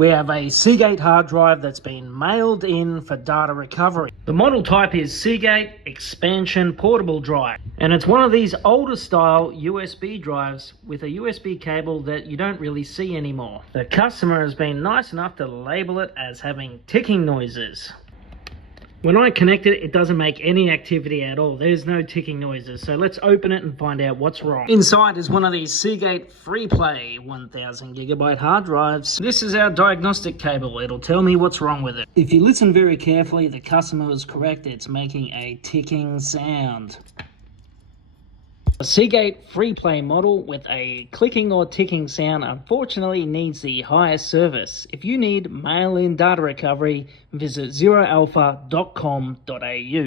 We have a Seagate hard drive that's been mailed in for data recovery. The model type is Seagate Expansion Portable Drive, and it's one of these older style USB drives with a USB cable that you don't really see anymore. The customer has been nice enough to label it as having ticking noises. When I connect it, it doesn't make any activity at all. There's no ticking noises. So let's open it and find out what's wrong. Inside is one of these Seagate Freeplay 1000 gigabyte hard drives. This is our diagnostic cable. It'll tell me what's wrong with it. If you listen very carefully, the customer was correct. It's making a ticking sound. A Seagate Freeplay model with a clicking or ticking sound unfortunately needs the highest service. If you need mail-in data recovery, visit zeroalpha.com.au.